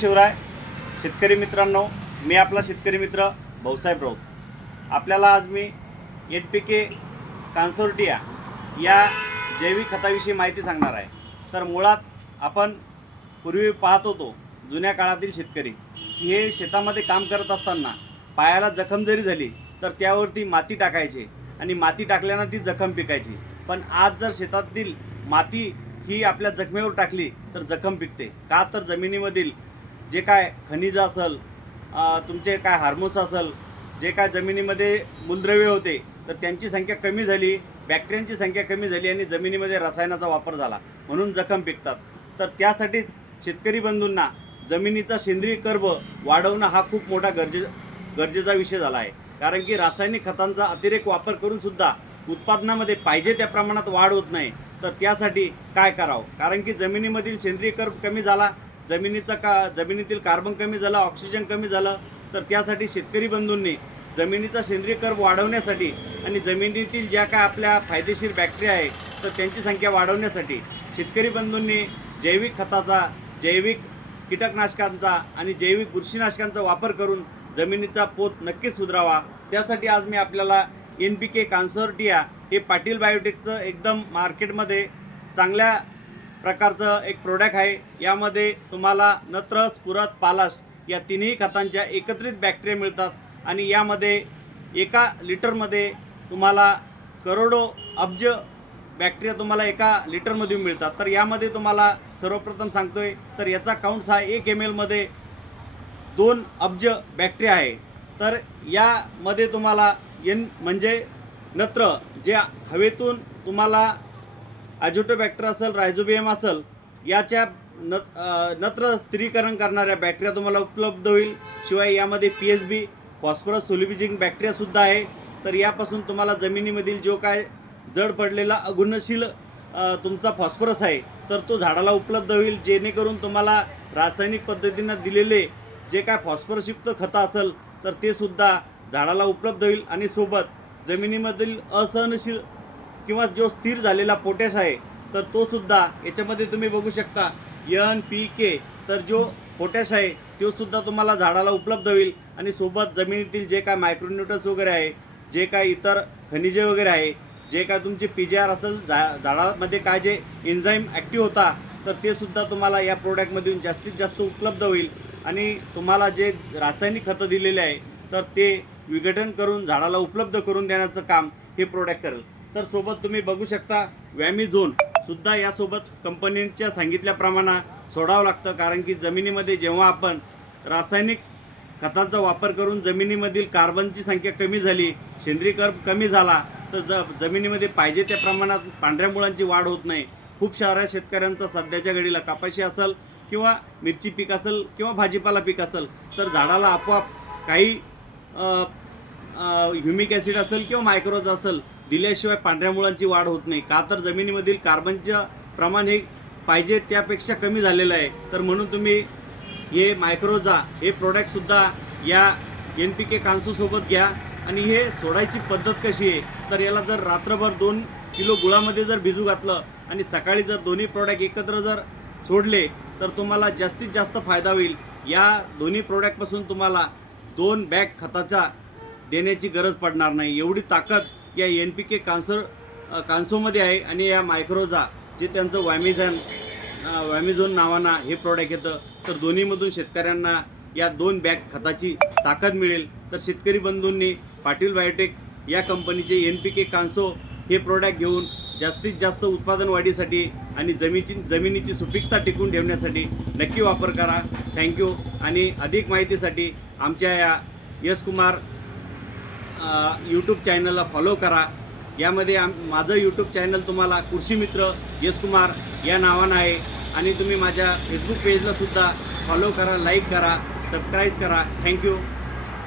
शिवराय शेतकरी मित्रांनो मी आपला शेतकरी मित्र भाऊसाहेब राऊत. आपल्याला आज मी एन पी के कान्सोर्टिया या जैविक खताविषयी माहिती सांगणार आहे. तर मुळात आपण पूर्वी पाहत होतो जुन्या काळातील शेतकरी की हे शेतामध्ये काम करत असताना पायाला जखम जरी झाली तर त्यावरती माती टाकायचे आणि माती टाकल्यानं ती जखम पिकायची. पण आज जर शेतातील माती ही आपल्या जखमेवर टाकली तर जखम पिकते. का तर जमिनीमधील जे काय खनिज असेल तुमचे काय हार्मोन्स असेल जे काय जमिनीमध्ये मूलद्रव्य होते तर त्यांची संख्या कमी झाली बॅक्टेरियांची संख्या कमी झाली आणि जमिनीमध्ये रसायनाचा वापर झाला म्हणून जखम पिकतात. तर त्यासाठीच शेतकरी बंधूंना जमिनीचा सेंद्रिय कर्ब वाढवणं हा खूप मोठा गरजे गरजेचा विषय झाला आहे. कारण की रासायनिक खतांचा अतिरेक वापर करूनसुद्धा उत्पादनामध्ये पाहिजे त्या प्रमाणात वाढ होत नाही. तर त्यासाठी काय करावं? कारण की जमिनीमधील सेंद्रिय कर्ब कमी झाला जमिनीचा का जमिनीतील कार्बन कमी झालं ऑक्सिजन कमी झालं तर त्यासाठी शेतकरी बंधूंनी जमिनीचा सेंद्रिय कर्ब वाढवण्यासाठी आणि जमिनीतील ज्या काय आपल्या फायदेशीर बॅक्टेरिया आहे तर त्यांची संख्या वाढवण्यासाठी शेतकरी बंधूंनी जैविक खताचा जैविक कीटकनाशकांचा आणि जैविक बुरशीनाशकांचा वापर करून जमिनीचा पोत नक्कीच सुधारावा. त्यासाठी आज मी आपल्याला एन पी के कॉन्सोर्टिया हे पाटील बायोटेकचं एकदम मार्केटमध्ये चांगल्या प्रकारचं एक प्रोडक्ट आहे. यामध्ये तुम्हाला नत्र स्फुरत पालाश या तिन्ही खतांच्या एकत्रित बॅक्टेरिया मिळतात. आणि यामध्ये एका लिटरमध्ये तुम्हाला करोडो अब्ज बॅक्टेरिया तुम्हाला एका लिटरमध्ये मिळतात. तर यामध्ये तुम्हाला सर्वप्रथम सांगतोय तर याचा काउंट्स हा एक एम एलमध्ये दोन अब्ज बॅक्टेरिया आहे. तर यामध्ये तुम्हाला एन म्हणजे नत्र जे हवेतून तुम्हाला ॲझोटोबॅक्टर असेल रायझोबियम असेल याच्या न नत्र स्थिरीकरण करणाऱ्या बॅक्टेरिया तुम्हाला उपलब्ध होईल. शिवाय यामध्ये P H B phosphorus solubilizing बॅक्टेरियासुद्धा आहे. तर यापासून तुम्हाला जमिनीमधील जो काय जड पडलेला अगुणशील तुमचा फॉस्फरस आहे तर तो झाडाला उपलब्ध होईल. जेणेकरून तुम्हाला रासायनिक पद्धतीनं दिलेले जे काय फॉस्फरसयुक्त खतं असेल तर ते सुद्धा झाडाला उपलब्ध होईल. आणि सोबत जमिनीमधील असहनशील किंवा जो स्थिर झालेला पोटॅश आहे तर तो सुद्धा याच्यामध्ये तुम्ही बघू शकता. यन पी के तर जो पोटॅश आहे तो सुद्धा तुम्हाला झाडाला उपलब्ध होईल. आणि सोबत जमिनीतील जे काय मायक्रोन्युट्रन्स वगैरे आहे जे काय इतर खनिजे वगैरे आहे जे काय तुमचे पी जे आर असेल झा झाडामध्ये काय जे एन्झाईम ॲक्टिव्ह होता तर ते सुद्धा तुम्हाला या प्रोडक्टमधून जास्तीत जास्त उपलब्ध होईल. आणि तुम्हाला जे रासायनिक खतं दिलेले आहे तर ते विघटन करून झाडाला उपलब्ध करून देण्याचं काम हे प्रोडक्ट करेल. तर सोबत तुम्ही बघू शकता वॅमी झोन सुद्धा यासोबत कंपनीच्या सांगितल्याप्रमाणे सोडावं लागतं कारण की जमिनीमध्ये जेव्हा आपण रासायनिक खतांचा वापर करून जमिनीमधील कार्बनची संख्या कमी झाली सेंद्रिय कर्ब कमी झाला तर ज जमिनीमध्ये पाहिजे त्या प्रमाणात पांढऱ्या मुळांची वाढ होत नाही. खूप शहरा शेतकऱ्यांचा सध्याच्या घडीला कापाशी असेल किंवा मिरची पीक असेल किंवा भाजीपाला पीक असेल तर झाडाला आपोआप काही ह्युमिक ॲसिड असेल किंवा मायक्रोज असेल दिल्याशिवाय पांढऱ्या मुळांची वाढ होत नाही. का तर जमिनीमधील कार्बनचं प्रमाण हे पाहिजे त्यापेक्षा कमी झालेलं आहे. तर म्हणून तुम्ही हे मायक्रोजा हे प्रोडक्टसुद्धा या एन पी के कांसूसोबत घ्या. आणि हे सोडायची पद्धत कशी आहे? तर याला जर रात्रभर दोन किलो गुळामध्ये जर भिजू घातलं आणि सकाळी जर दोन्ही प्रोडक्ट एकत्र जर सोडले तर तुम्हाला जास्तीत जास्त फायदा होईल. या दोन्ही प्रोडक्टपासून तुम्हाला दोन बॅग खताचा देण्याची गरज पडणार नाही. एवढी ताकद या एन पी के कान्सर कान्सोमध्ये आहे आणि या मायक्रोजा जे त्यांचं वॅमिझॉन वॅमिझोन नावाना हे प्रोडक्ट येतं तर दोन्हीमधून शेतकऱ्यांना या दोन बॅग खताची ताकद मिळेल. तर शेतकरी बंधूंनी पाटील बायोटेक या कंपनीचे एन पी के कान्सो हे प्रोडक्ट घेऊन जास्तीत जास्त उत्पादन वाढीसाठी आणि जमिनीची जमिनीची सुपीकता टिकून ठेवण्यासाठी नक्की वापर करा. थँक्यू आणि अधिक माहितीसाठी आमच्या या यश कुमार यूट्यूब चॅनलला फॉलो करा. यामध्ये आम माझं यूट्यूब चॅनल तुम्हाला कृषीमित्र यशकुमार यश कुमार या नावानं आहे. आणि तुम्ही माझ्या फेसबुक पेजलासुद्धा फॉलो करा लाईक करा सबस्क्राईब करा. Thank you